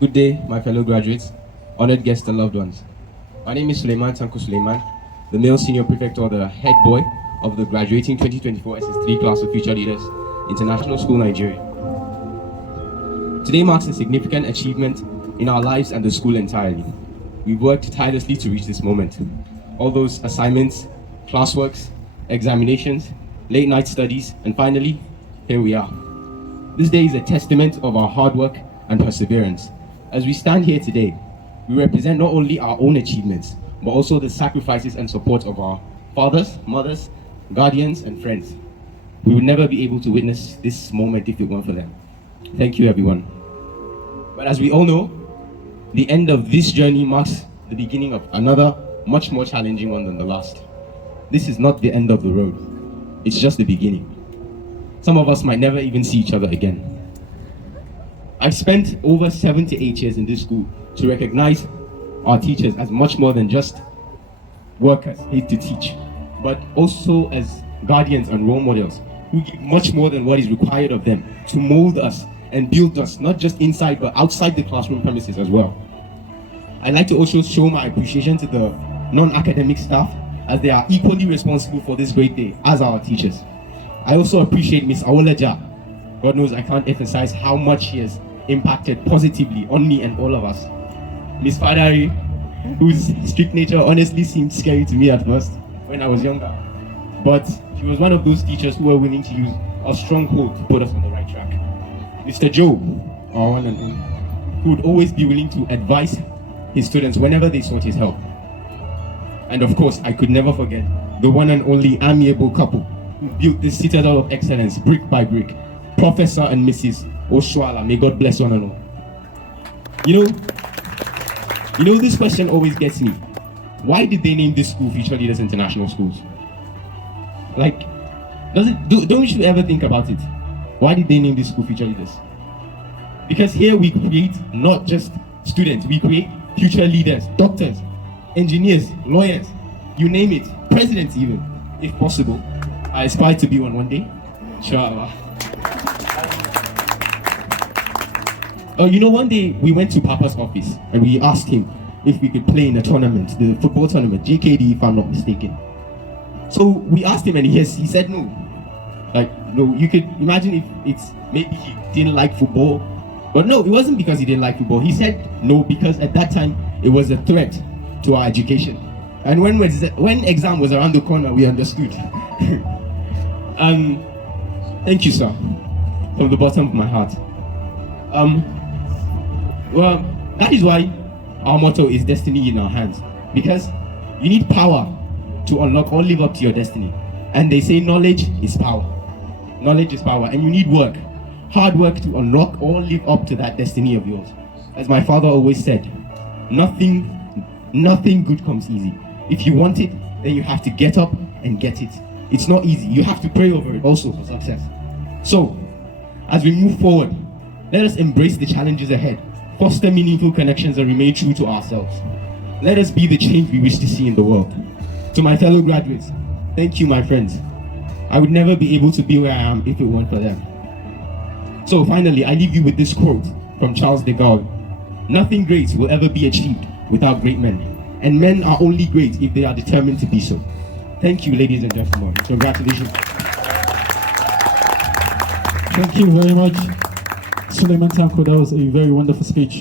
Good day, my fellow graduates, honored guests and loved ones. My name is Suleiman Tanko Suleiman, the male senior prefect or the head boy of the graduating 2024 SS3 class of Future Leaders, International School, Nigeria. Today marks a significant achievement in our lives and the school entirely. We've worked tirelessly to reach this moment. All those assignments, classworks, examinations, late night studies, and finally, here we are. This day is a testament of our hard work and perseverance. As we stand here today, we represent not only our own achievements, but also the sacrifices and support of our fathers, mothers, guardians, and friends. We would never be able to witness this moment if it weren't for them. Thank you, everyone. But as we all know, the end of this journey marks the beginning of another, much more challenging one than the last. This is not the end of the road. It's just the beginning. Some of us might never even see each other again. I've spent over 7 to 8 years in this school to recognize our teachers as much more than just workers paid to teach, but also as guardians and role models who give much more than what is required of them to mold us and build us, not just inside but outside the classroom premises as well. I'd like to also show my appreciation to the non-academic staff, as they are equally responsible for this great day as our teachers. I also appreciate Miss Awoleja. God knows I can't emphasize how much she has impacted positively on me and all of us. Miss Fadari, whose strict nature honestly seemed scary to me at first when I was younger, but she was one of those teachers who were willing to use a stronghold to put us on the right track. Mr. Joe, our one and only, who would always be willing to advise his students whenever they sought his help. And of course, I could never forget the one and only amiable couple who built this citadel of excellence brick by brick, Professor and Mrs. Oshwala. May God bless one and all. You know, this question always gets me. Why did they name this school Future Leaders International Schools? Like, don't you ever think about it? Why did they name this school Future Leaders? Because here we create not just students, we create future leaders, doctors, engineers, lawyers, you name it, presidents even, if possible. I aspire to be one day, inshallah. One day we went to Papa's office and we asked him if we could play in a tournament, the football tournament, JKD if I'm not mistaken. So we asked him and he said no. Like, no, you could imagine if it's maybe he didn't like football. But no, it wasn't because he didn't like football. He said no because at that time it was a threat to our education. And when exam was around the corner, we understood. Thank you, sir, from the bottom of my heart. Well, that is why our motto is destiny in our hands, because you need power to unlock or live up to your destiny. And they say knowledge is power. Knowledge is power, and you need work, hard work to unlock or live up to that destiny of yours. As my father always said, nothing good comes easy. If you want it, then you have to get up and get it. It's not easy. You have to pray over it also for success. So, as we move forward, let us embrace the challenges ahead, foster meaningful connections, and remain true to ourselves. Let us be the change we wish to see in the world. To my fellow graduates, thank you, my friends. I would never be able to be where I am if it weren't for them. So finally, I leave you with this quote from Charles de Gaulle. Nothing great will ever be achieved without great men, and men are only great if they are determined to be so. Thank you, ladies and gentlemen. Congratulations. Thank you very much, Suleiman Tanko. That was a very wonderful speech.